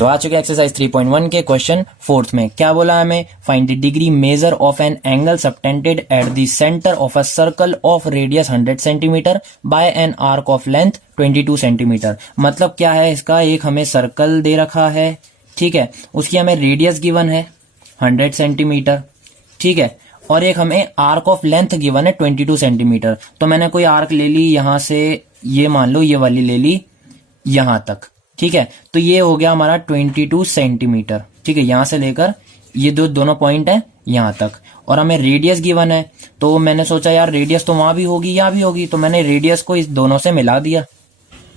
तो आ चुके एक्सरसाइज 3.1 के क्वेश्चन फोर्थ में। क्या बोला हमें? Find the degree measure of an angle subtended at the centre of a circle of radius 100 centimetre bye an arc of length 22 centimetre. मतलब क्या है इसका? एक हमें सर्कल दे रखा है, ठीक है, उसकी हमें रेडियस गिवन है 100 सेंटीमीटर, ठीक है, और एक हमें आर्क ऑफ लेंथ गिवन है 22 सेंटीमीटर। तो मैंने कोई आर्क ले ली यहां से, ये मान लो ये वाली ले ली यहां तक, ठीक है, तो ये हो गया हमारा 22 सेंटीमीटर, ठीक है, यहां से लेकर ये दोनों पॉइंट है यहां तक, और हमें रेडियस गिवन है। तो मैंने सोचा यार रेडियस तो वहां भी होगी यहां भी होगी, तो मैंने रेडियस को इस दोनों से मिला दिया।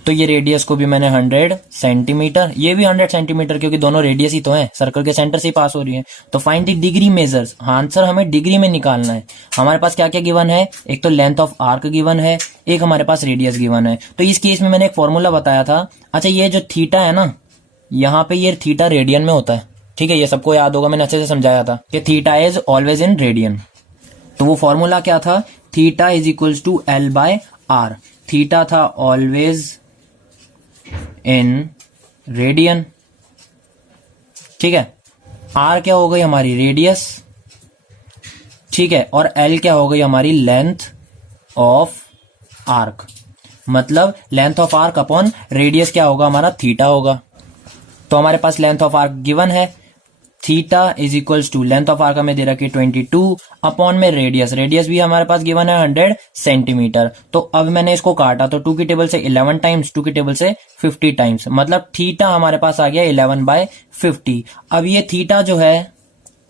तो ये रेडियस को भी मैंने 100 सेंटीमीटर, ये भी 100 सेंटीमीटर, क्योंकि दोनों रेडियस ही तो हैं, सर्कल के सेंटर से ही पास हो रही है। तो find the degree measures, answer हमें डिग्री में निकालना है। हमारे पास क्या क्या गिवन है? एक तो लेंथ ऑफ आर्क गिवन है, एक हमारे पास रेडियस गिवन है। तो इस केस में मैंने एक फॉर्मूला बताया था। अच्छा, ये जो थीटा है ना, यहाँ पे ये थीटा रेडियन में होता है, ठीक है, ये सबको याद होगा, मैंने अच्छे से समझाया था कि theta is always in radian. तो वो फॉर्मूला क्या था? Theta is equals to L by R. Theta था ऑलवेज इन रेडियन, ठीक है, आर क्या हो गई हमारी रेडियस, ठीक है, और एल क्या हो गई हमारी लेंथ ऑफ आर्क। मतलब length of arc upon radius क्या होगा हमारा? थीटा होगा। तो हमारे पास लेंथ ऑफ आर्क गिवन है, theta is equals to length of arc हमें दे रखी 22 अपॉन में रेडियस, रेडियस भी हमारे पास गिवन है 100 सेंटीमीटर। तो अब मैंने इसको काटा, तो 2 की टेबल से 11 टाइम्स, 2 की टेबल से 50 टाइम्स, मतलब थीटा हमारे पास आ गया 11/50। अब ये थीटा जो है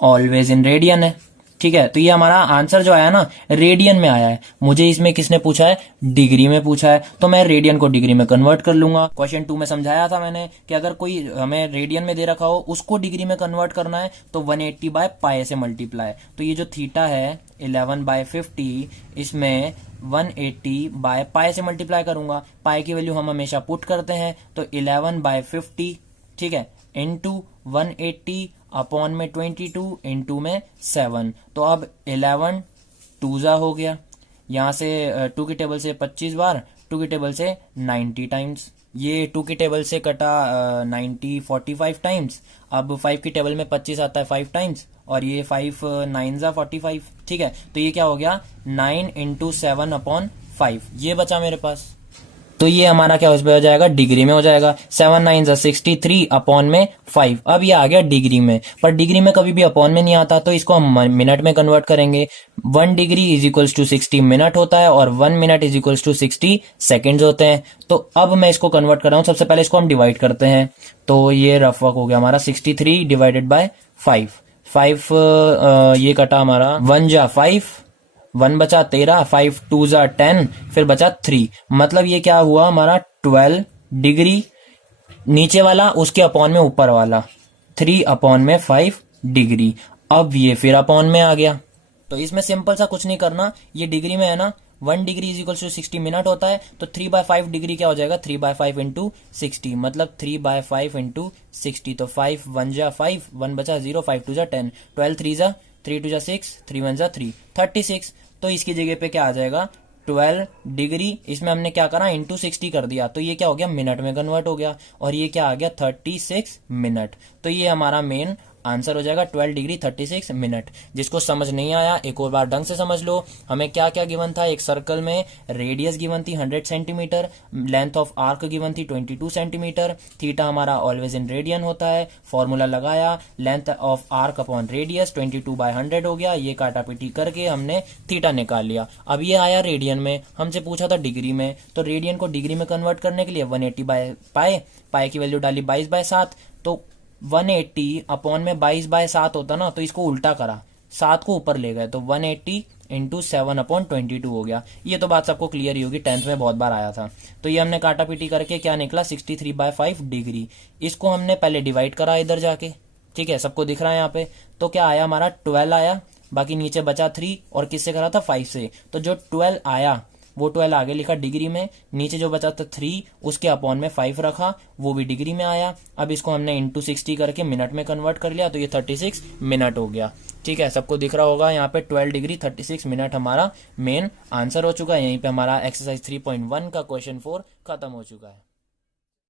ऑलवेज इन रेडियन है, ठीक है, तो ये हमारा आंसर जो आया ना रेडियन में आया है। मुझे इसमें किसने पूछा है? डिग्री में पूछा है, तो मैं रेडियन को डिग्री में कन्वर्ट कर लूंगा। क्वेश्चन 2 में समझाया था मैंने कि अगर कोई हमें रेडियन में दे रखा हो, उसको डिग्री में कन्वर्ट करना है तो 180/पाई से मल्टीप्लाई। तो ये जो थीटा है 11/50, इसमें 180/पाई से मल्टीप्लाई करूंगा। पाई की वैल्यू हम हमेशा पुट करते हैं, तो 11/50, ठीक है, इंटू 180 अपॉन में 22 इंटू में 7। तो अब 11 2 हो गया, यहां से 2 की टेबल से 25 बार, 2 की टेबल से 90 टाइम्स, ये 2 की टेबल से कटा 90 45 टाइम्स। अब 5 की टेबल में 25 आता है 5 टाइम्स, और ये 5 9 45, ठीक है, तो ये क्या हो गया 9 इंटू 7 अपॉन 5, ये बचा मेरे पास। तो ये हमारा क्या हो जाएगा? डिग्री में हो जाएगा। 7 9 63 अपॉन में 5। अब ये आ गया डिग्री में, पर डिग्री में कभी भी अपॉन में नहीं आता, तो इसको हम मिनट में कन्वर्ट करेंगे। 1 degree is equals to 60 minute होता है, और 1 minute is equals to 60 seconds होते हैं। तो अब मैं इसको कन्वर्ट कर रहा हूं। सबसे पहले इसको हम डिवाइड करते हैं, तो ये रफ वर्क हो गया हमारा 63 डिवाइडेड बाय 5। ये कटा हमारा 1 जा 5, 1 बचा 13, 5 2 जा 10, फिर बचा 3। मतलब ये क्या हुआ हमारा 12 डिग्री, नीचे वाला उसके अपॉन में ऊपर वाला 3 अपॉन में 5 डिग्री। अब ये फिर अपॉन में आ गया। तो इसमें सिंपल सा कुछ नहीं करना, ये डिग्री में है ना, 1 degree is equal to 60 minute होता है, तो 3/5 डिग्री क्या हो जाएगा? 3/5 इंटू 60, मतलब 3/5 इंटू 60। तो 5 1 जा 5, 1 बचा 0, 5 2 जा 10, 12 3 जा 3 2 जा 6, 3 1 जा 3, 36। तो इसकी जगह पे क्या आ जाएगा? 12 डिग्री, इसमें हमने क्या करा? इंटू 60 कर दिया, तो ये क्या हो गया? मिनट में कन्वर्ट हो गया, और ये क्या आ गया? 36 मिनट। तो ये हमारा मेन आंसर हो जाएगा 12 डिग्री 36 मिनट। जिसको समझ नहीं आया एक और बार ढंग से समझ लो। हमें क्या क्या गिवन था? एक सर्कल में रेडियस गिवन थी 100 centimetre, length of arc given थी 22 सेंटीमीटर, थीटा हमारा ऑलवेज इन रेडियन होता है, फॉर्मूला लगाया, length of arc upon radius 22/100 हो गया, ये काटा पीटी करके हमने थीटा निकाल लिया। अब ये आया रेडियन में, हमसे पूछा था डिग्री में, तो रेडियन को डिग्री में कन्वर्ट करने के लिए 180/पाई, पाई की वैल्यू डाली 22/7, तो 180 अपॉन में 22/7 होता ना, तो इसको उल्टा करा, 7 को ऊपर ले गए, तो 180 इंटू 7/22 हो गया। ये तो बात सबको क्लियर ही होगी, 10th में बहुत बार आया था। तो ये हमने काटा पीटी करके क्या निकला? 63/5 डिग्री। इसको हमने पहले डिवाइड करा इधर जाके, ठीक है, सबको दिख रहा है यहाँ पे, तो क्या आया हमारा 12 आया, बाकी नीचे बचा 3, और किससे करा था? 5 से। तो जो 12 आया वो 12 आगे लिखा डिग्री में, नीचे जो बचा था 3 उसके अपॉन में 5 रखा, वो भी डिग्री में आया। अब इसको हमने इंटू 60 करके मिनट में कन्वर्ट कर लिया, तो ये 36 मिनट हो गया। ठीक है, सबको दिख रहा होगा यहाँ पे 12 डिग्री 36 मिनट हमारा मेन आंसर हो चुका है। यहीं पे हमारा एक्सरसाइज 3.1 का क्वेश्चन 4 खत्म हो चुका है।